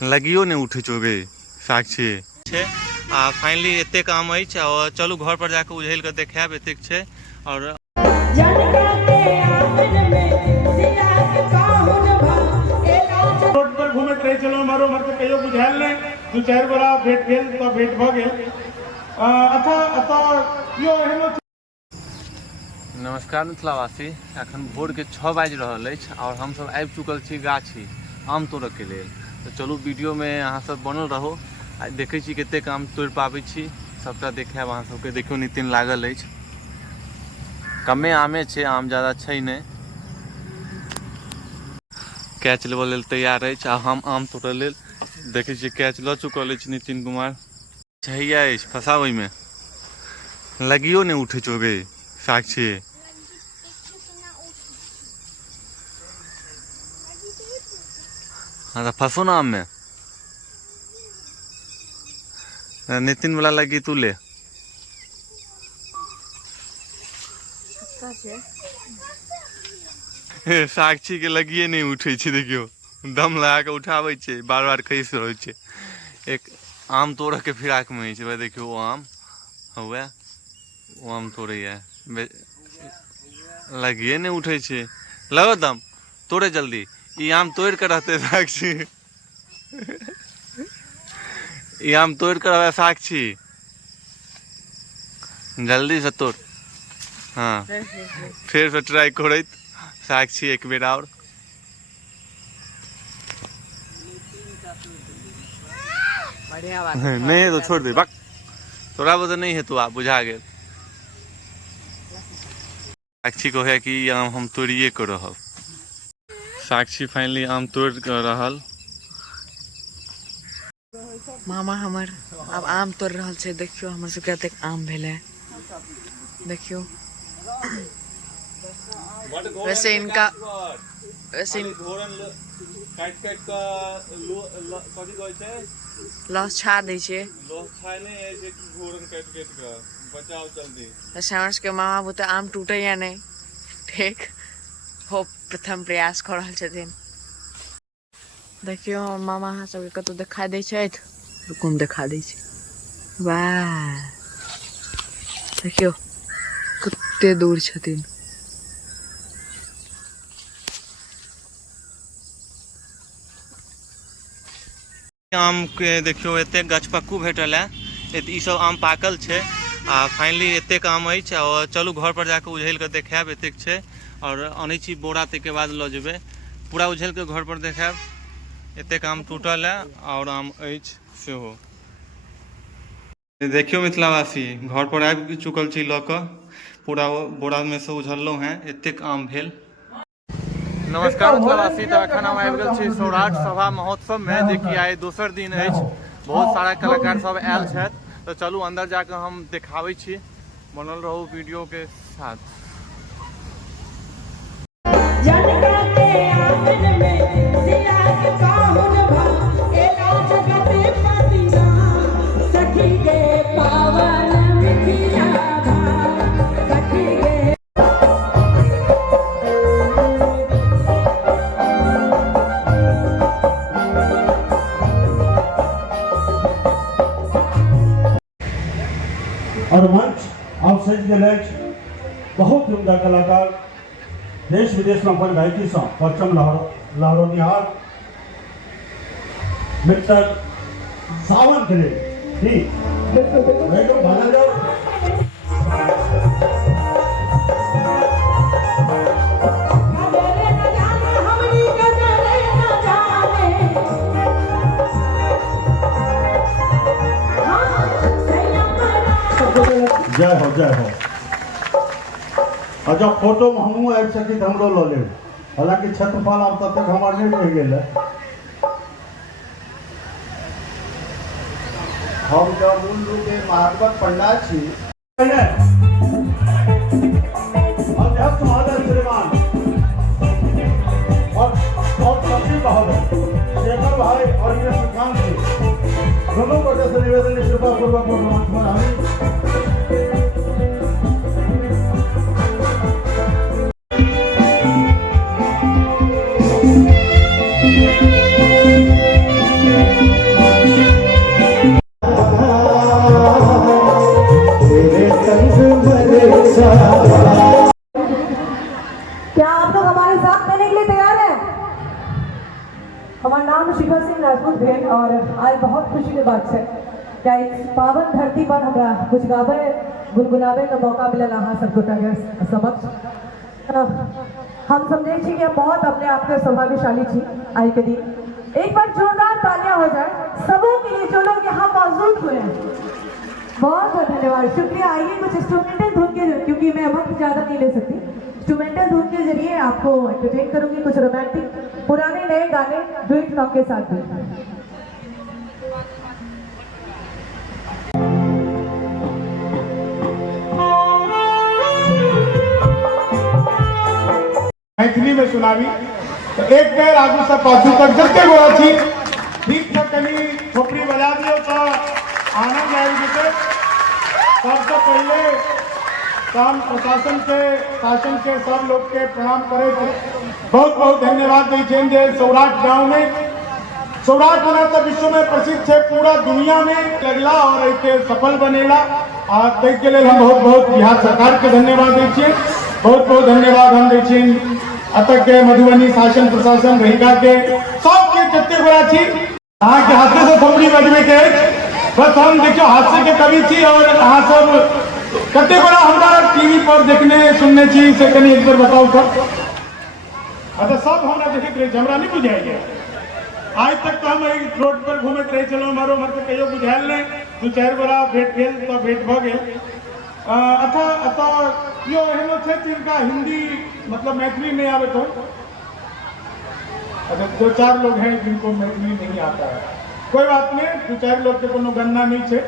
लगियो नहीं उठे चोगे साक्षी फाइनली एते काम अछि और चलू घर पर जाके उझल के देखाब एतेक छै और रोड पर घूमे कहीं चलो मारो मर के कहियो बुझाल नहीं दू चार गोरा भेट गेल तो भेट भ गेल अथा कियो एहनो। नमस्कार मिथिलावासी, एखन भोर के 6 बाजि रहल अछि और हम सब आबि चुकल छी गाछी आम तोड़े के लेल। तो चलू वीडियो में अहाँ सब बनल रहो। आ देखे छी कतेक आम तोड़ पाबै छी, सबटा देखाब अहाँ सबके। देखियो नितिन लागल अछि, कमे आमे छै, आम ज्यादा छै नहीं। कैच लेवल लेल तैयार अछि आ हम आम तोड़े लेल देखे छी कैच ल चुकल अछि नितिन कुमार। छैया अछि फसाओ में लगियो नहीं उठे चोगे साक्षी। हाँ तो फंसो ना आम में। नितिन वाला लगी तू ले। साक्षी के लगिए नहीं उठे छे, देखियो दम लगा के उठावे छे, बार बार खैस रहे छे। एक आम तोड़ के फिराक में छे, देखियो वो आम हुआ, वो आम तोड़े है, लगिए नहीं उठे छे। लगो दम तोड़े जल्दी, ये आम तोड़ कर रहते साक्षी। ये आम तोड़ कर रहे साक्षी, जल्दी से तोड़। हाँ फिर से ट्राई करत साक्षी एक बेर और। नहीं है तो छोड़ दे, बक थोड़ा बहुत नहीं है तो आप बुझा गए। साक्षी को है कि आम हम तोड़िए कर रहा। साक्षी फाइनली आम तोड़ कर रहल। मामा हमर अब आम तोड़ रहल छे, देखियो हमर सब कतेक आम भेले, देखियो। वैसे इनका लॉस छा दे छे, वैसे हमर के मामा बुते आम टूटे या नहीं, ठीक हो प्रथम प्रयास कर रहल छथिन। देखियो हमर मामा अहाँ सबके कतौ देखा दै छथि, रुकुम देखा दै छै। वाह देखियो कते दूर छथिन। आम के देखियो एते गछपक्कू भेटल है, ई सब आम पाकल छे आ फाइनली एतेक आम अछि और चलू घर पर जाके उझल के देखाब एतेक छे और आनै छी बोरा, तके बाद ल जेबे पूरा उझल के घर पर देखाब। एतेक आम टूटल है और आम अछि सेहो। देखियो मिथिलावासी, घर पर आबि चुकल छी ल क, पूरा बोरा में से उझललो हैं, एतेक आम भेल। नमस्कार मिथिलावासी, तो एखन हम आबि गेल छी सौराठ सभा महोत्सव में, जे कि आइ दोसर दिन अछि। बहुत सारा कलाकार सब आयल छथि, तो चलू अंदर जाके हम देखाबै छी। बनल रहू वीडियो के साथ। और मंच आप सज गए बहुत उम्दा कलाकार, देश विदेश में अपन गायकी से परचम लहरोनिहार मिस्टर सावन के लिए भाना जाओ। जय हो जय हो। और जब फोटो में हमू आबि सकी तो हमरो लो ले, हालांकि क्षेत्रफल अब तक तक हमारे नहीं रह गए। हम जब मूल रूप में महात्मा पंडित छी अध्यक्ष महोदय श्रीमान और सचिव महोदय शेखर भाई और ये सुशांत जी, दोनों को जैसे निवेदन कृपा पूर्वक मंच पर आए। हमारा नाम शिखा सिंह राजपूत भेल और आज बहुत खुशी के बात है क्या इस पावन धरती पर हमरा कुछ गावे गुनगुनावे का मौका मिलल अहाँ सबको समक्ष। हम समझे छी कि हम बहुत अपने आप के सौभाग्यशाली छी आज के दिन। एक बार जोरदार तालियां हो जाए सबों के लिए जो लोग यहाँ मौजूद हुए हैं। बहुत बहुत धन्यवाद, शुक्रिया। आइए कुछ इंस्ट्रूमेंटल धुन के, क्योंकि मैं वक्त ज़्यादा नहीं ले सकती, इंस्ट्रूमेंटल धुन के जरिए आपको एंटरटेन करूंगी। कुछ रोमांटिक पुराने नए गाने डुएट सॉन्ग के साथ भी। मैथिली में सुनावी तो एक बेर आगू से पाछू तक जते गोरा छी ठीक से कनी खोपड़ी बजा दियो तो आनंद आबि जेतै। सबसे पहले काम प्रशासन के शासन के सब लोग के प्रणाम करे बहुत बहुत धन्यवाद दै छियनि जे सौराठ गांव में सौराठ बना तो विश्व में प्रसिद्ध है, पूरा दुनिया में लगला और एक सफल बनेला। ताहि के लिए हम बहुत बहुत बिहार सरकार के धन्यवाद दै छियै। बहुत बहुत धन्यवाद हम दै छियनि अतक के मधुबनी शासन प्रशासन रहिका के सबके जते गोरा छी अहाँ के हाथे से थोपड़ी बजबे के बस हम देखियो हास्य के कवि छी और अहाँ सब कते गोरा हमरा टीवी पर देखने सुनने छी से कनी एक बार बताओ तो। अच्छा सब हमरा देखैत रहे हमरा नहीं बुझाइए। आज तक तो हम रोड पर घूमत रहे चलो मारो मर के कहियो बुझायल नहीं, दू चार गोरा भेट भेल तो भेट भ गेल। अच्छा अतः यो एहनो छै जिनका हिंदी मतलब मैथिली नहीं आवे तो अच्छा दो चार लोग हैं जिनको मैथिली नहीं आता है, कोई बात नहीं, दो चार लोग के कोनो गणना नहीं है।